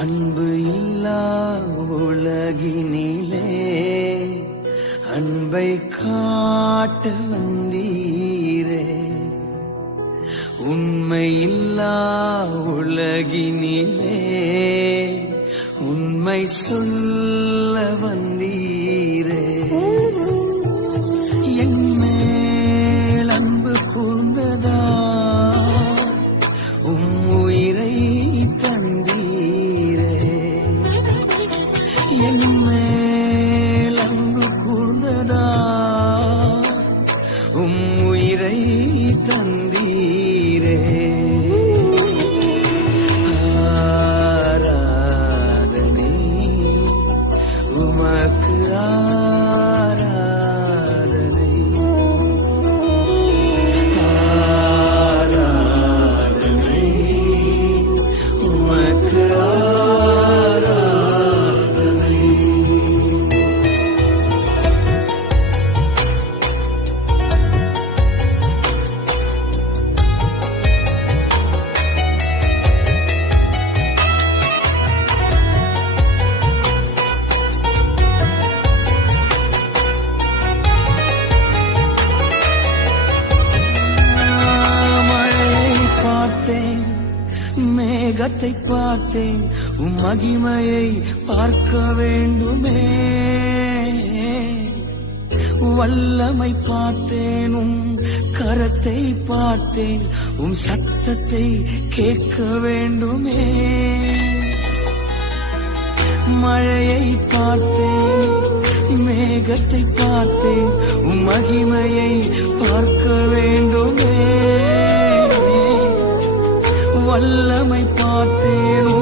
அன்பு இல்லா உலகினிலே அன்பை காட்ட வந்தீரே. உண்மை இல்லா உலகினிலே உண்மை சொல்ல உலகத்தை பார்த்தேன். உம் மகிமையை பார்க்க வேண்டுமே. வல்லமை பார்த்தேன் உம் கரத்தை பார்த்தேன். உம் சத்தத்தை கேட்க வேண்டுமே. மழையை பார்த்தேன் மேகத்தை பார்த்தேன். உம் மகிமையை பார்க்க வேண்டுமே. வல்லமை பார்த்தேன்?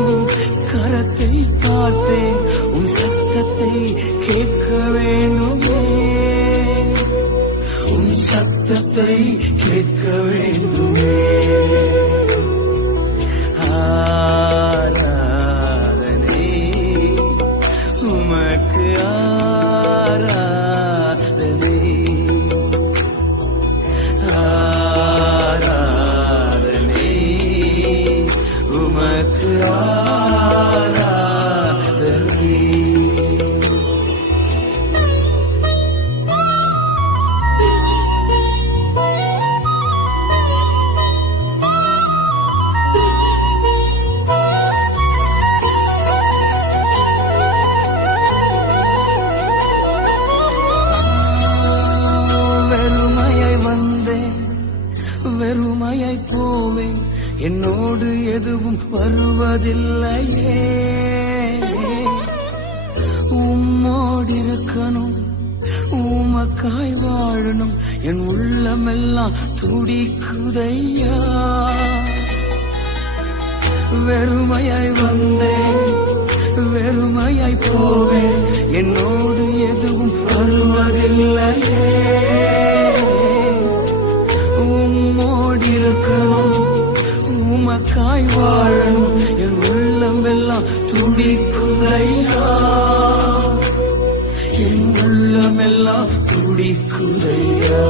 வருவதில்லையே உம்மோடு இருக்கணும் உமக்காய் வாழணும் என் உள்ளமெல்லாம் துடிக்குதையா. வெறுமையாய் வந்தேன் வெறுமையாய் போவேன் என்னோடு எதுவும் எல்லாம் துடிக்குதையா? என் உள்ளம் துடிக்குதையா?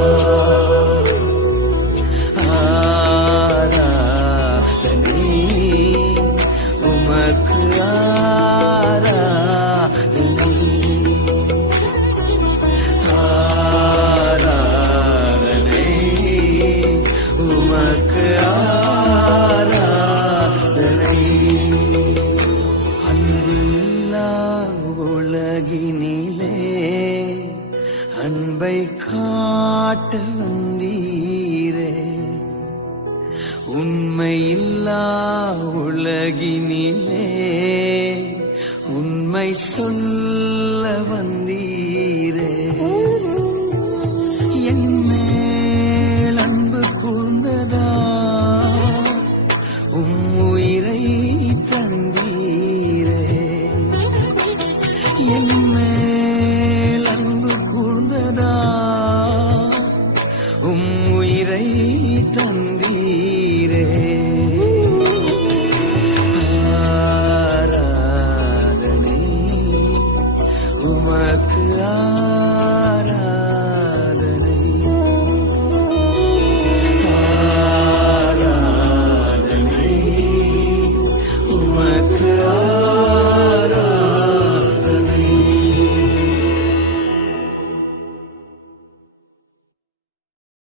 உலகினிலே உண்மை சொல்ல வந்தீரே. என் மேல் அன்பு கூர்ந்ததா? உம் உயிரை தந்தீரே. என் அன்பு கூர்ந்ததா? உம் உயிரை தந்தீரே love.